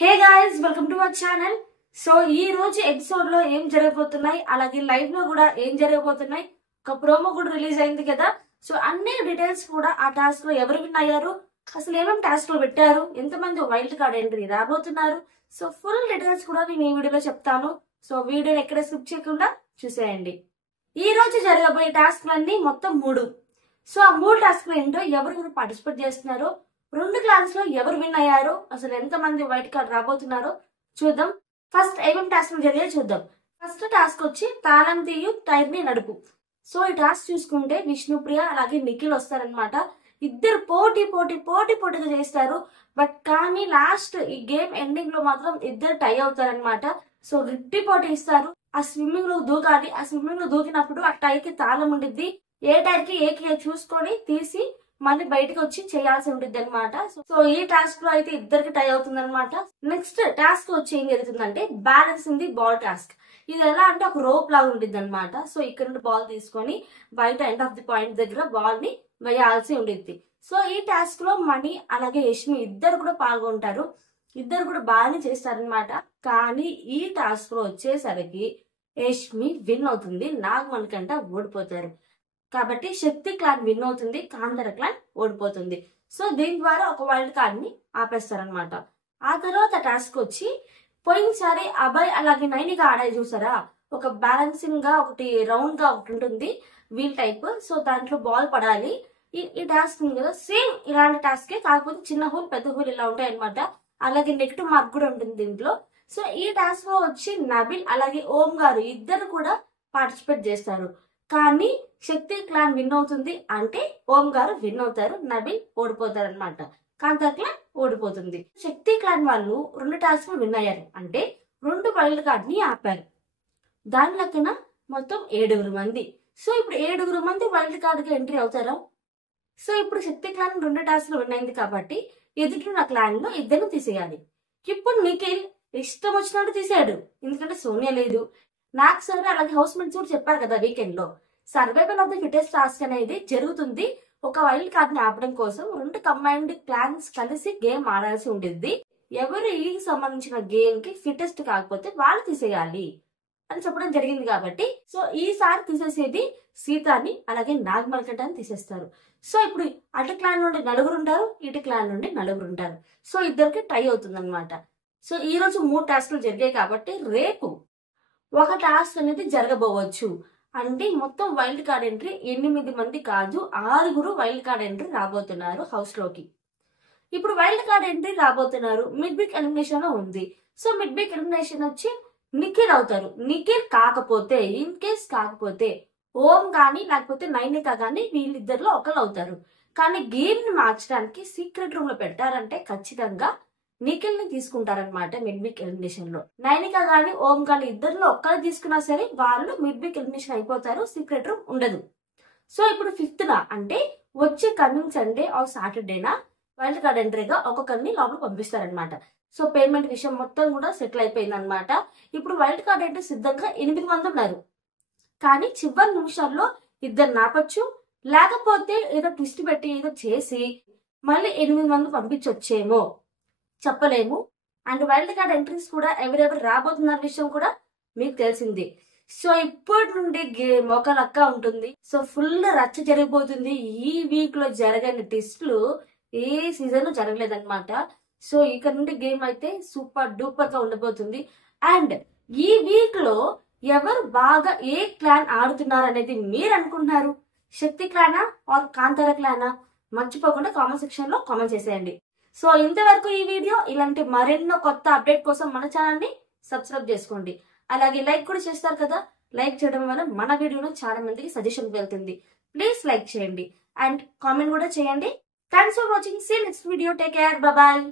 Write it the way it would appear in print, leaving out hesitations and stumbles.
Hey guys, welcome to our channel. So ఈ రోజు episode లో ఏం జరగబోతున్నాయి, అలాగే లైవ్ లో కూడా ఏం జరగబోతున్నాయి, ఒక ప్రోమో కూడా రిలీజ్ అయింది కదా. సో అన్ని డీటెయిల్స్ కూడా ఆ టాస్క్ లో ఎవరు విన్ అయ్యారు, అసలు ఏమేమి టాస్క్ లో పెట్టారు, ఎంతమంది వైల్డ్ కార్డ్ ఎంట్రీ రాబోతున్నారు, సో ఫుల్ డీటెయిల్స్ కూడా నేను ఈ వీడియోలో చెప్తాను. సో వీడియోని ఎక్కడ స్కిప్ చేయకుండా చూసేయండి. ఈ రోజు జరగబోయే టాస్క్లన్నీ మొత్తం 3. సో ఆ 3 టాస్క్లు ఏంటో, ఎవరు పార్టిసిపేట్ చేస్తున్నారో, 2 క్లాన్స్ లో ఎవరు విన్ అయ్యారో, అసలు ఎంత మంది వైట్ కార్డ్ రాబోతున్నారో చూద్దాం. ఫస్ట్ ఏమేమి టాస్క్లు జరిగాయో చూద్దాం. ఫస్ట్ టాస్క్ వచ్చి తాళం తీయు టైర్ ని నడుపు. సో ఈ టాస్క్ చూసుకుంటే విష్ణుప్రియ అలాగే నిఖిల్ వస్తారనమాట. ఇద్దరు పోటీగా చేస్తారు. బట్ కానీ లాస్ట్ ఈ గేమ్ ఎండింగ్ లో మాత్రం ఇద్దరు టై అవుతారనమాట. సో గట్టి పోటీ ఇస్తారు. ఆ స్విమ్మింగ్ లో దూకాలి. ఆ స్విమ్మింగ్ లో దూకినప్పుడు ఆ టైర్ కి తాళం ఉండిద్ది. ఏ టైర్ కి ఏ చూసుకొని తీసి మళ్ళీ బయటకు వచ్చి చేయాల్సి ఉంటుంది అనమాట. సో ఈ టాస్క్ లో అయితే ఇద్దరికి టై అవుతుంది అనమాట. నెక్స్ట్ టాస్క్ వచ్చి ఏం జరుగుతుందంటే బ్యాలెన్సింగ్ ది బాల్ టాస్క్. ఇది ఎలా అంటే ఒక రోప్ లాగా ఉంటుంది అనమాట. సో ఇక్కడ నుండి బాల్ తీసుకొని బయట ఎండ్ ఆఫ్ ది పాయింట్ దగ్గర బాల్ ని వేయాల్సి ఉండిద్ది. సో ఈ టాస్క్ లో మణి అలాగే యష్మి ఇద్దరు కూడా పాల్గొంటారు. ఇద్దరు కూడా బాగానే చేస్తారనమాట. కానీ ఈ టాస్క్ లో వచ్చేసరికి యష్మి విన్ అవుతుంది, నాగమణికంట ఓడిపోతారు. కాబట్టి శక్తి క్లాన్ విన్ అవుతుంది, కాంతర క్లాన్ ఓడిపోతుంది. సో దీని ద్వారా ఒక వైల్డ్ కార్డ్ ని ఆపేస్తారనమాట. ఆ తర్వాత టాస్క్ వచ్చి పోయినసారి అభయ్ అలాగే నైనిక ఆడాయి చూసారా, ఒక బ్యాలెన్సింగ్ గా ఒకటి రౌండ్ గా ఒకటి ఉంటుంది వీల్ టైప్. సో దాంట్లో బాల్ పడాలి. ఈ టాస్క్ ఉంది కదా, సేమ్ ఇలాంటి టాస్కే, కాకపోతే చిన్న హోల్ పెద్ద హోల్ ఇలా ఉంటాయి అనమాట. అలాగే నెగటివ్ మార్క్ కూడా ఉంటుంది దీంట్లో. సో ఈ టాస్క్ లో వచ్చి నబిల్ అలాగే ఓం గారు ఇద్దరు కూడా పార్టిసిపేట్ చేస్తారు. కానీ శక్తి క్లాన్ విన్ అవుతుంది అంటే ఓం గారు విన్ అవుతారు, నబిల్ ఓడిపోతారు అనమాట. కాంతర్ క్లాన్ ఓడిపోతుంది. శక్తి క్లాన్ వాళ్ళు 2 టాస్క్ విన్ అయ్యారు అంటే 2 వైల్డ్ కార్డ్ ని ఆపారు. దాని లెక్కన మొత్తం 7 మంది. సో ఇప్పుడు 7 మంది వైల్డ్ కార్డ్ కి ఎంట్రీ అవుతారా. సో ఇప్పుడు శక్తి క్లాన్ 2 టాస్క్ విన్ అయింది కాబట్టి ఎదుటిన్న క్లాన్ లో ఇద్దరు తీసేయాలి. ఇప్పుడు నిఖిల్ ఇష్టం వచ్చినట్టు తీసాడు, ఎందుకంటే సోనియా లేదు. నాకు సార్ అలాగే హౌస్ మేట్స్ కూడా చెప్పారు కదా, వీకెండ్ లో survival of the fittest task అనేది జరుగుతుంది. ఒక వైల్డ్ కార్డ్ ని ఆపడం కోసం 2 కంబైన్డ్ క్లాన్స్ కలిసి గేమ్ ఆడాల్సి ఉంటుంది. ఎవరు ఈ సంబంధించిన గేమ్ కి ఫిటెస్ట్ కాకపోతే వాళ్ళు తీసేయాలి అని చెప్పడం జరిగింది. కాబట్టి సో ఈసారి తీసేసేది సీతాని అలాగే నాగమల్కంటని తీసేస్తారు. సో ఇప్పుడు అటు క్లాన్ నుండి 4 ఉంటారు, ఇటు క్లాన్ నుండి 4 ఉంటారు. సో ఇద్దరికి టై అవుతుంది అనమాట. సో ఈ రోజు 3 టాస్క్లు జరిగాయి కాబట్టి రేపు ఒక టాస్క్ అనేది జరగబోవచ్చు. అంటే మొత్తం వైల్డ్ కార్డ్ ఎంట్రీ 8 మంది కాదు, 6 వైల్డ్ కార్డ్ ఎంట్రీ రాబోతున్నారు హౌస్ లోకి. ఇప్పుడు వైల్డ్ కార్డ్ ఎంట్రీ రాబోతున్నారు. మిడ్ వీక్ ఎలిమినేషన్ లో ఉంది. సో మిడ్ వీక్ ఎలిమినేషన్ వచ్చి నిఖిల్ అవుతారు. నిఖిల్ కాకపోతే, ఇన్ కేస్ కాకపోతే ఓం గానీ లేకపోతే నైనిక గానీ వీళ్ళిద్దరిలో ఒకరు అవుతారు. కానీ గేమ్ ని మార్చడానికి సీక్రెట్ రూమ్ లో పెట్టారంటే ఖచ్చితంగా నిఖిల్ ని తీసుకుంటారనమాట మిడ్ వీక్ ఎలిమినేషన్ లో. నైనిక గాని ఓం గాని ఇద్దరిలో ఒక్కరు తీసుకున్నా సరే వాళ్ళు మిడ్ వీక్ ఎలిమినేషన్ అయిపోతారు, సీక్రెట్ రూమ్ ఉండదు. సో ఇప్పుడు 5th అంటే వచ్చే కమింగ్ సండే ఆర్ సాటర్డేనా వైల్డ్ కార్డ్ ఎంట్రీగా ఒక్కొక్కరిని లోపల పంపిస్తారనమాట. సో పేమెంట్ విషయం మొత్తం కూడా సెటిల్ అయిపోయింది అనమాట. ఇప్పుడు వైల్డ్ కార్డ్ ఎంట్రీ సిద్ధంగా 8 మంది ఉన్నారు. కానీ చివరి నిమిషాల్లో ఇద్దరు నాపచ్చు, లేకపోతే ఏదో ట్విస్ట్ పెట్టి ఏదో చేసి మళ్ళీ 8 మంది పంపించొచ్చేమో, చెప్పలేము. అండ్ వైల్డ్ కార్డ్ ఎంట్రీస్ కూడా ఎవరెవరు రాబోతున్న విషయం కూడా మీకు తెలిసింది. సో ఇప్పటి నుండి గేమ్ ఒక లక్క ఉంటుంది. సో ఫుల్ రచ్చ జరిగిపోతుంది. ఈ వీక్ లో జరగని టెస్ట్లు ఏ సీజన్ లో జరగలేదన్నమాట. సో ఇక్కడ నుండి గేమ్ అయితే సూపర్ డూపర్ గా ఉండబోతుంది. అండ్ ఈ వీక్ లో ఎవరు బాగా ఏ క్లాన్ ఆడుతున్నారు అనేది మీరు అనుకుంటున్నారు? శక్తి క్లానా ఆర్ కాంతార క్లానా? మర్చిపోకుండా కామెంట్ సెక్షన్ లో కామెంట్ చేసేయండి. సో ఇంతవరకు ఈ వీడియో. ఇలాంటి మరెన్నో కొత్త అప్డేట్ కోసం మన ఛానల్ ని సబ్స్క్రైబ్ చేసుకోండి. అలాగే లైక్ కూడా చేస్తారు కదా, లైక్ చేయడం వల్ల మన వీడియోలో చాలా మందికి సజెషన్ వెళ్తుంది. ప్లీజ్ లైక్ చేయండి అండ్ కామెంట్ కూడా చేయండి. Thanks for watching. See next video. Take care. Bye.